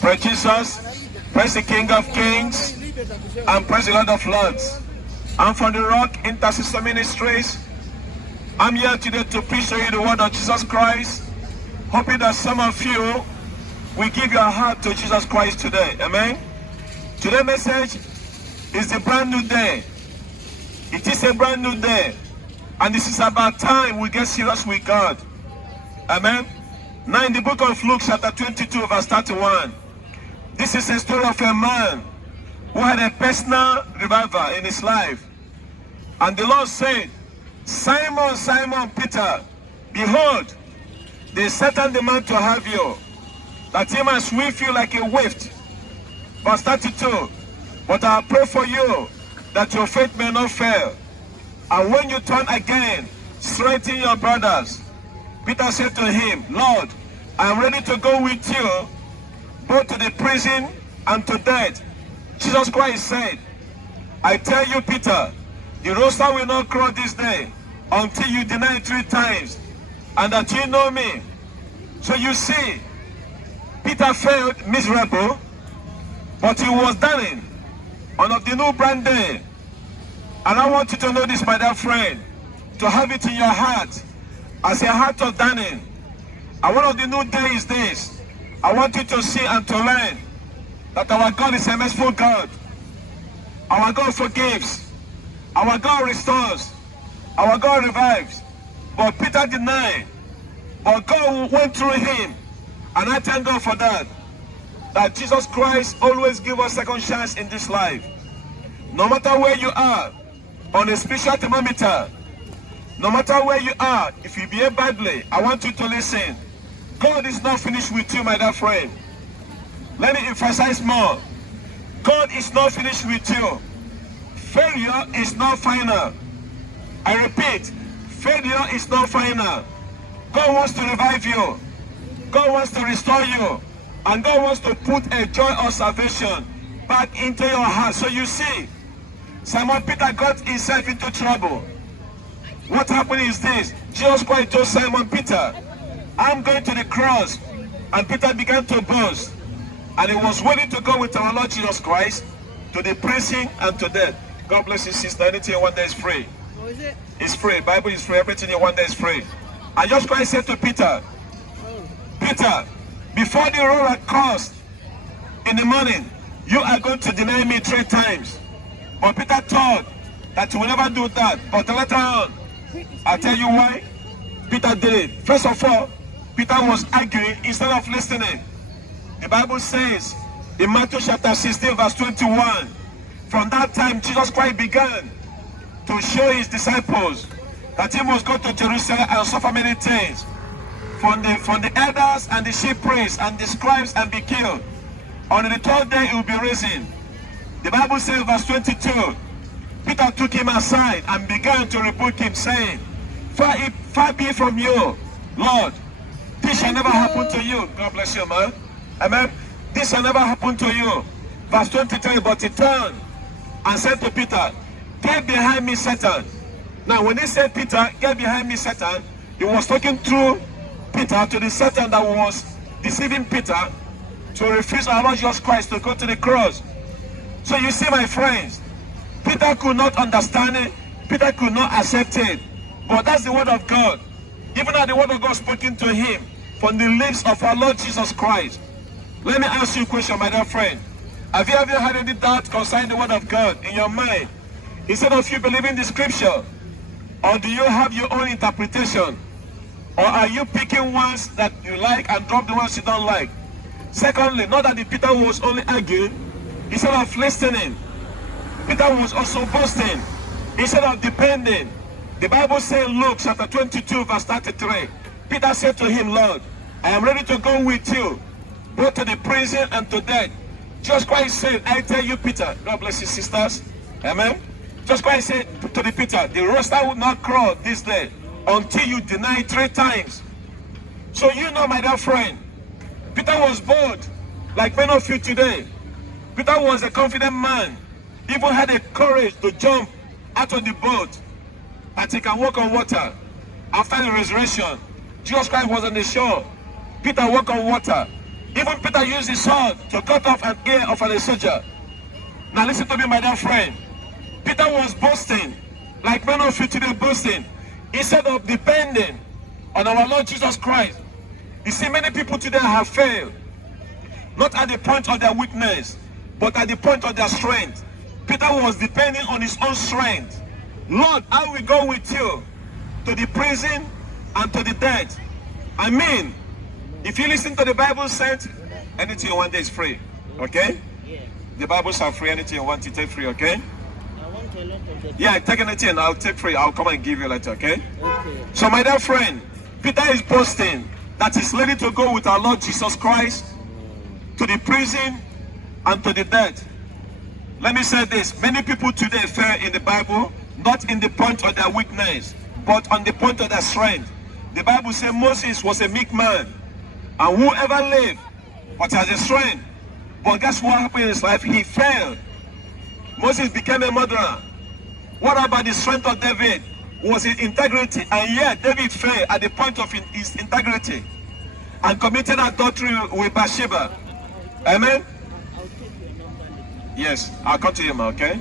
Praise Jesus. Praise the King of Kings. And praise the Lord of Lords. I'm from the Rock Intercessor Ministries. I'm here today to preach to you the word of Jesus Christ. Hoping that some of you will give your heart to Jesus Christ today. Amen. Today's message is a brand new day. It is a brand new day. And this is about time we get serious with God. Amen. Now in the book of Luke chapter 22 verse 31. This is a story of a man who had a personal revival in his life. And the Lord said, Simon, Simon Peter, behold, they Satan demand to have you, that he might sweep you like a whipped. Verse 32, but I pray for you, that your faith may not fail. And when you turn again, strengthen your brothers. Peter said to him, Lord, I am ready to go with you, both to the prison and to death. Jesus Christ said, I tell you, Peter, the rooster will not crow this day until you deny 3 times, and that you know me. So you see, Peter failed miserable, but he was dying on of the new brand day. And I want you to know this, my dear friend, to have it in your heart as a heart of dying. And one of the new days is this. I want you to see and to learn that our God is a merciful God. Our God forgives. Our God restores. Our God revives. But Peter denied. But God went through him. And I thank God for that. That Jesus Christ always gives us second chance in this life. No matter where you are, on a spiritual thermometer, no matter where you are, if you behave badly, I want you to listen. God is not finished with you, my dear friend. Let me emphasize more. God is not finished with you. Failure is not final. I repeat, failure is not final. God wants to revive you. God wants to restore you. And God wants to put a joy of salvation back into your heart. So you see, Simon Peter got himself into trouble. What happened is this. Jesus Christ told Simon Peter, I'm going to the cross. And Peter began to boast. And he was willing to go with our Lord Jesus Christ to the prison and to death. God bless you, sister. Anything you want there is free. What is it? It's free. Bible is free. Everything you want there is free. And Jesus Christ said to Peter, Peter, before the roller comes in the morning, you are going to deny me 3 times. But Peter thought that he will never do that. But later on, I'll tell you why Peter did it. First of all, Peter was arguing instead of listening. The Bible says in Matthew chapter 16 verse 21, from that time Jesus Christ began to show his disciples that he must go to Jerusalem and suffer many things from the elders and the chief priests and the scribes and be killed. On the 3rd day he will be risen. The Bible says verse 22, Peter took him aside and began to rebuke him, saying, Far be from you, Lord, this shall never happen to you. God bless you, man. Amen. This shall never happen to you. Verse 23, but he turned and said to Peter, get behind me, Satan. Now when he said, Peter, get behind me, Satan, he was talking through Peter to the Satan that was deceiving Peter to refuse our Lord Jesus Christ to go to the cross. So you see, my friends, Peter could not understand it. Peter could not accept it. But that's the word of God. Even though the word of God spoken to him from the lips of our Lord Jesus Christ. Let me ask you a question, my dear friend. Have you ever had any doubt concerning the word of God in your mind? Instead of you believing the scripture, or do you have your own interpretation? Or are you picking ones that you like and drop the ones you don't like? Secondly, not that the Peter was only arguing, instead of listening, Peter was also boasting, instead of depending. The Bible says in Luke chapter 22 verse 33, Peter said to him, Lord, I am ready to go with you, both to the prison and to death. Jesus Christ said, I tell you, Peter, God bless you, sisters. Amen. Jesus Christ said to the Peter, the rooster will not crow this day until you deny 3 times. So you know, my dear friend, Peter was bold, like many of you today. Peter was a confident man. He even had the courage to jump out of the boat, that he can walk on water. After the resurrection, Jesus Christ was on the shore. Peter walked on water. Even Peter used his sword to cut off an ear of a soldier. Now listen to me, my dear friend. Peter was boasting, like many of you today boasting, instead of depending on our Lord Jesus Christ. You see, many people today have failed, not at the point of their weakness, but at the point of their strength. Peter was depending on his own strength. Lord, I will go with you to the prison and to the death. I mean, if you listen to the Bible said, anything you want is free. Okay? Yeah. The Bibles are free. Anything you want to take free, okay? I want a lot of the Yeah, take anything. I'll take free. I'll come and give you later, okay? Okay. So, my dear friend, Peter is boasting that he's ready to go with our Lord Jesus Christ to the prison and to the death. Let me say this. Many people today fail in the Bible, not in the point of their weakness, but on the point of their strength. The Bible says Moses was a meek man, and whoever lived but has a strength. But guess what happened in his life? He failed. Moses became a murderer. What about the strength of David? Was his integrity, and yet David failed at the point of his integrity and committed adultery with Bathsheba. Amen? I'll take your number later. Yes, I'll come to him, okay?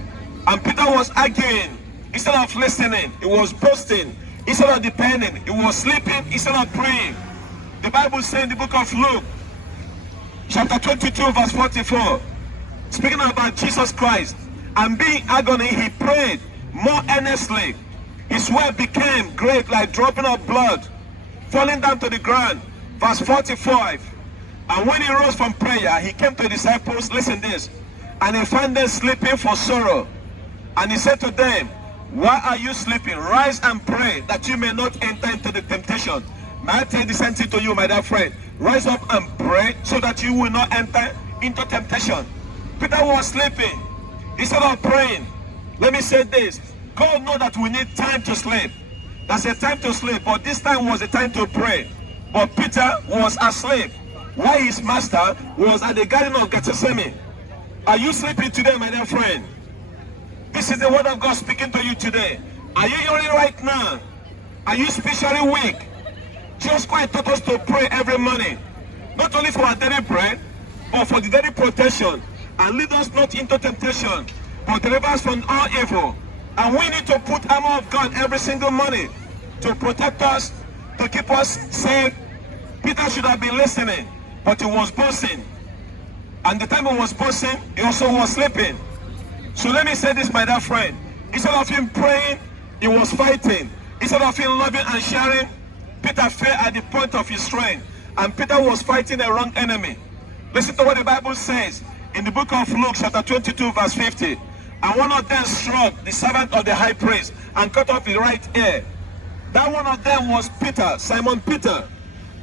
And Peter was arguing instead of listening. He was boasting instead of depending. He was sleeping instead of praying. The Bible says in the book of Luke, chapter 22, verse 44, speaking about Jesus Christ, and being agony, he prayed more earnestly. His sweat became great, like dropping of blood, falling down to the ground. Verse 45. And when he rose from prayer, he came to the disciples, listen this, and he found them sleeping for sorrow. And he said to them, why are you sleeping? Rise and pray, that you may not enter into the temptation. May I tell this sentence to you, my dear friend? Rise up and pray, so that you will not enter into temptation. Peter was sleeping instead of praying. Let me say this. God knows that we need time to sleep. That's a time to sleep, but this time was a time to pray. But Peter was asleep, while his master was at the Garden of Gethsemane. Are you sleeping today, my dear friend? This is the word of God speaking to you today. Are you hearing right now? Are you spiritually weak? Jesus Christ taught us to pray every morning, not only for our daily bread, but for the daily protection, and lead us not into temptation, but deliver us from all evil. And we need to put armor of God every single morning to protect us, to keep us safe. Peter should have been listening, but he was boasting. And the time he was boasting, he also was sleeping. So let me say this, my dear friend. Instead of him praying, he was fighting. Instead of him loving and sharing, Peter fell at the point of his strength. And Peter was fighting a wrong enemy. Listen to what the Bible says in the book of Luke, chapter 22, verse 50. And one of them struck the servant of the high priest and cut off his right ear. That one of them was Peter, Simon Peter.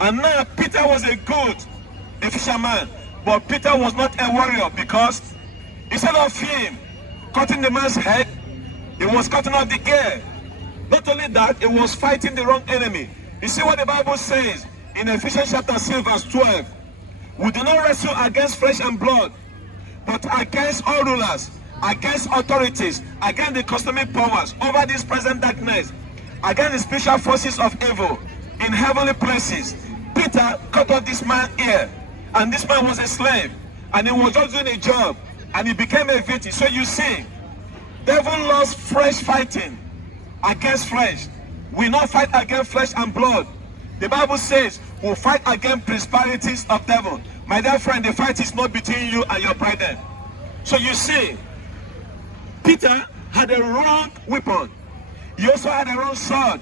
And now Peter was a fisherman. But Peter was not a warrior, because instead of him cutting the man's head, he was cutting off the ear. Not only that, he was fighting the wrong enemy. You see what the Bible says in Ephesians chapter 6, verse 12. We do not wrestle against flesh and blood, but against all rulers, against authorities, against the cosmic powers over this present darkness, against the spiritual forces of evil in heavenly places. Peter cut off this man's ear, and this man was a slave, and he was just doing a job, and he became a victim. So you see, devil loves fresh fighting against flesh. We not fight against flesh and blood. The Bible says we'll fight against principalities of devil. My dear friend, the fight is not between you and your brethren. So you see, Peter had a wrong weapon. He also had a wrong sword.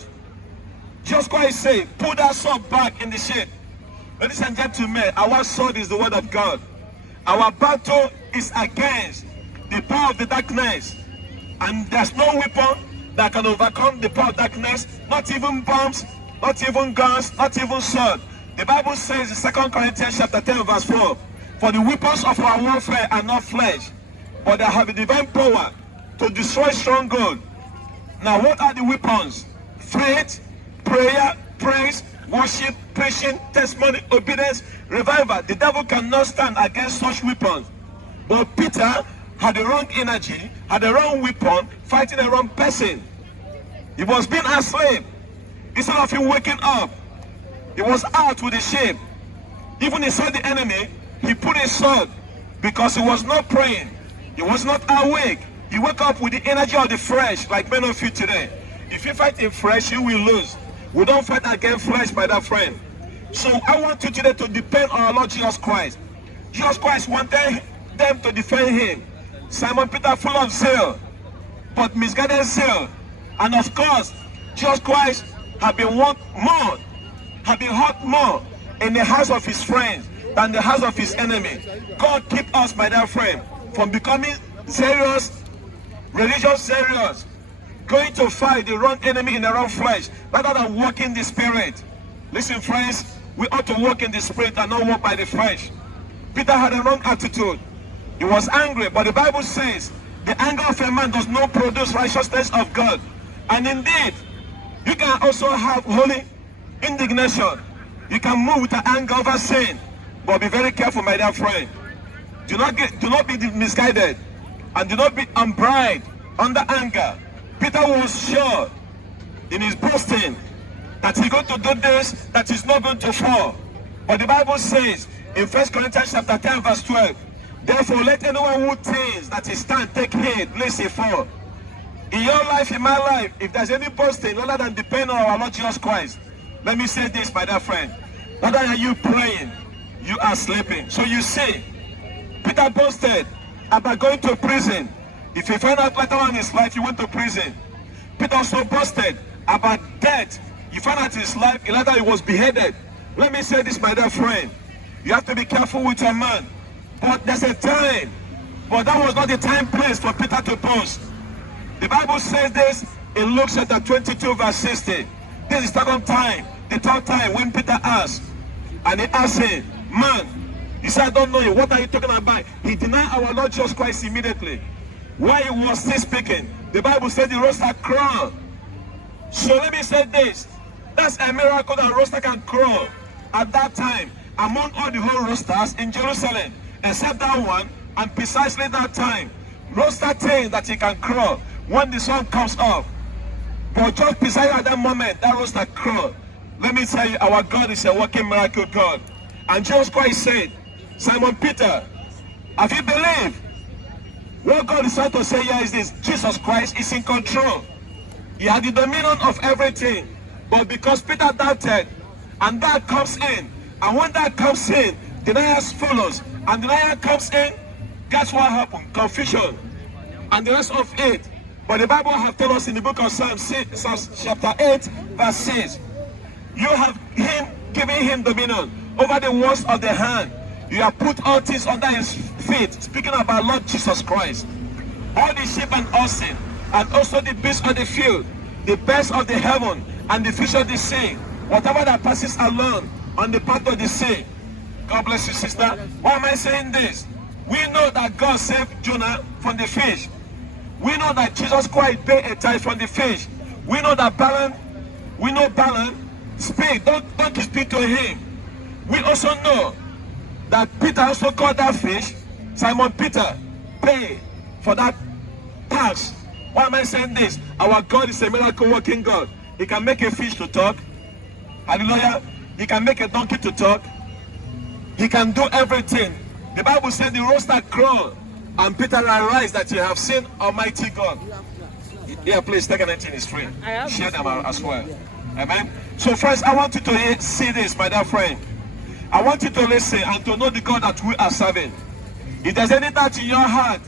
Just Christ say, put that sword back in the sheath. Ladies and gentlemen, our sword is the word of God. Our battle is against the power of the darkness. And there's no weapon that can overcome the power of darkness. Not even bombs, not even guns, not even sword. The Bible says in 2 Corinthians chapter 10, verse 4, for the weapons of our warfare are not flesh, but they have a divine power to destroy stronghold. Now what are the weapons? Faith, prayer, praise, worship, preaching, testimony, obedience, revival. The devil cannot stand against such weapons. But Peter had the wrong energy, had the wrong weapon, fighting the wrong person. He was being a slave. Instead of him waking up, he was out with the sheep. Even he saw the enemy, he put his sword because he was not praying. He was not awake. He woke up with the energy of the flesh, like many of you today. If you fight in flesh, you will lose. We don't fight against flesh, my dear friend. So I want you today to depend on our Lord Jesus Christ. Jesus Christ wanted them to defend him. Simon Peter full of zeal, but misguided zeal. And of course, Jesus Christ had been hurt more in the house of his friends than the house of his enemy. God keep us, my dear friend, from becoming serious, religious serious, going to fight the wrong enemy in the wrong flesh, rather than walking the spirit. Listen, friends, we ought to walk in the spirit and not walk by the flesh. Peter had a wrong attitude. He was angry, but the Bible says the anger of a man does not produce righteousness of God. And indeed, you can also have holy indignation. You can move with anger over sin, but be very careful, my dear friend. Do not be misguided, and do not be unbribed under anger. Peter was sure in his boasting that he's going to do this, that he's not going to fall. But the Bible says in 1 Corinthians chapter 10 verse 12, therefore let anyone who thinks that he stand take heed lest he fall. In your life, in my life, if there's any boasting other than depend on our Lord Jesus Christ, let me say this, my dear friend. Whether are you praying, you are sleeping. So you see, Peter boasted about going to prison. If you find out later on in his life, he went to prison. Peter also boasted about death. You find out in his life, later he was beheaded. Let me say this, my dear friend. You have to be careful with your man. But there's a time. But that was not the time place for Peter to boast. The Bible says this in Luke chapter 22 verse 60. This is the third time when Peter asked. And he asked him, man, he said, I don't know you. What are you talking about? He denied our Lord Jesus Christ immediately. While he was still speaking, the Bible said the rooster crowed. So let me say this. That's a miracle that rooster can crow at that time among all the whole roosters in Jerusalem, except that one, and precisely that time. Rooster thinks that he can crow when the sun comes up. But just precisely at that moment, that rooster crowed. Let me tell you, our God is a working miracle God. And Jesus Christ said, Simon Peter, have you believed? What God is trying to say here is this: Jesus Christ is in control. He had the dominion of everything. But because Peter doubted, and that comes in, and when that comes in, denial follows, and denial comes in, guess what happened? Confusion. And the rest of it. But the Bible has told us in the book of Psalms chapter 8, verse 6, you have given him dominion over the works of the hand. You have put all things under his feet. Speaking about Lord Jesus Christ. All the sheep and oxen, and also the beasts of the field, the birds of the heaven, and the fish of the sea, whatever that passes along on the path of the sea. God bless you, sister. Why am I saying this? We know that God saved Jonah from the fish. We know that Jesus Christ paid a tithe from the fish. We know that Balaam, speak, don't speak to him. We also know that Peter also called that fish, Simon Peter, pay for that tax. Why am I saying this? Our God is a miracle working God. He can make a fish to talk. Hallelujah. He can make a donkey to talk. He can do everything. The Bible said the rooster crowed, and Peter realized that you have seen Almighty God. Yeah, please take an 19 is free. Share them as well. Amen. So first, I want you to see this, my dear friend. I want you to listen and to know the God that we are serving. If there's any doubt in your heart,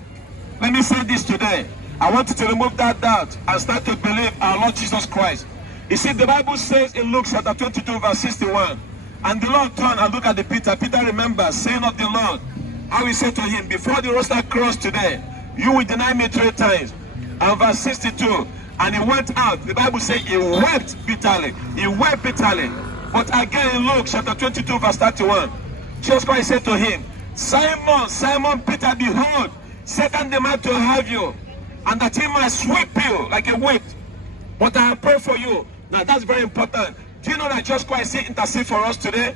let me say this today. I want you to remove that doubt and start to believe our Lord Jesus Christ. You see, the Bible says in Luke chapter 22 verse 61, and the Lord turned and looked at the Peter. Peter remembered, saying of the Lord, how he said to him, before the rooster crows today, you will deny me 3 times. And verse 62, and he went out. The Bible says he wept bitterly. He wept bitterly. But again in Luke chapter 22 verse 31, Jesus Christ said to him, Simon, Simon Peter, behold, Satan demanded to have you, and that he might sweep you like a whip. But I pray for you. Now that's very important. Do you know that Jesus Christ intercede for us today?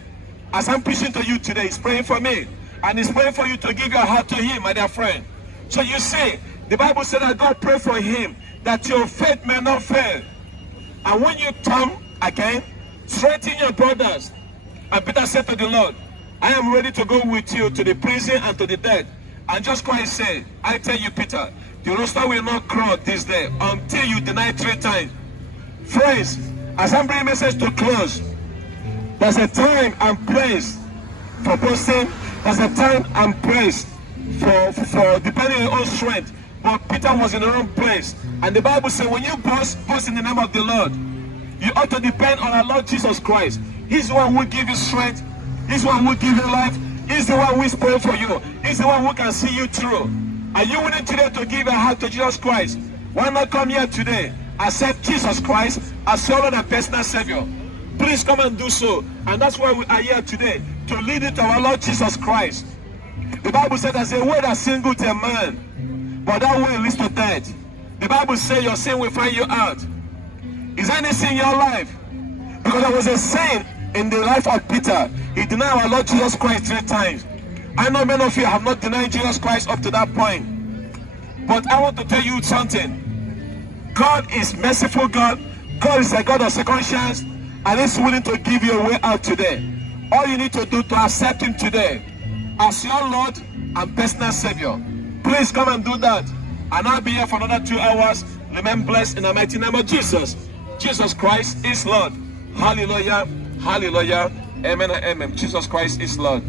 As I'm preaching to you today, he's praying for me. And he's praying for you to give your heart to him, my dear friend. So you see, the Bible said that God pray for him, that your faith may not fail. And when you turn again, strengthen your brothers. And Peter said to the Lord, I am ready to go with you to the prison and to the death. And just Christ said, I tell you, Peter, the rooster will not crow this day until you deny 3 times. Friends, as I'm bringing message to close, there's a time and place for boasting. There's a time and place for depending on your own strength. But Peter was in the wrong place. And the Bible says when you boast in the name of the Lord. You ought to depend on our Lord Jesus Christ. He's the one who will give you strength. He's the one who will give you life. He's the one who is praying for you. He's the one who can see you through. Are you willing today to give your heart to Jesus Christ? Why not come here today? Accept Jesus Christ as your Lord and personal Savior. Please come and do so. And that's why we are here today, to lead you to our Lord Jesus Christ. The Bible said there's a way that seems good to a man, but that way leads to death. The Bible says your sin will find you out. Is there any sin in your life? Because there was a sin in the life of Peter. He denied our Lord Jesus Christ 3 times. I know many of you have not denied Jesus Christ up to that point. But I want to tell you something. God is merciful God. God is a God of second chance. And He's willing to give you a way out today. All you need to do to accept Him today as your Lord and personal Savior. Please come and do that. And I'll be here for another 2 hours. Remain blessed in the mighty name of Jesus. Jesus Christ is Lord. Hallelujah. Hallelujah. Amen and amen. Jesus Christ is Lord.